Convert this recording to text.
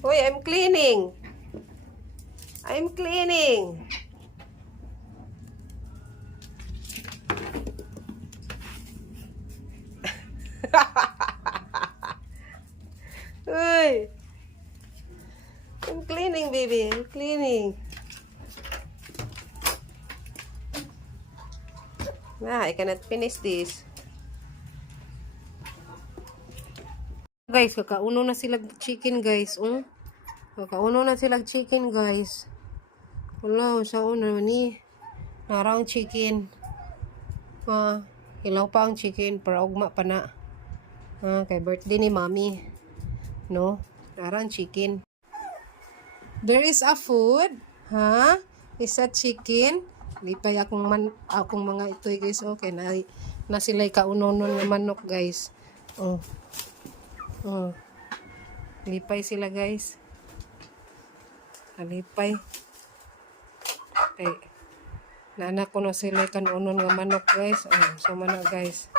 Hoy, I'm cleaning. I'm cleaning. Uy. I'm cleaning, baby. I'm cleaning. Nah, I cannot finish this. Guys, kakauno na sila chicken, guys. Kakauno na sila chicken, guys. Wala, sa una ni. Narang chicken. Hilaw pa ang chicken para ugma pa na. Kay birthday ni Mommy. No? Narang chicken. There is a food. Is that chicken? Lipay akong mga ito, guys. Okay, na sila'y kaunonon ng manok, guys. Lipay sila, guys. Lipay. Okay. Naanak ko na sila'y kanunon ng manok, guys. So, mana, guys.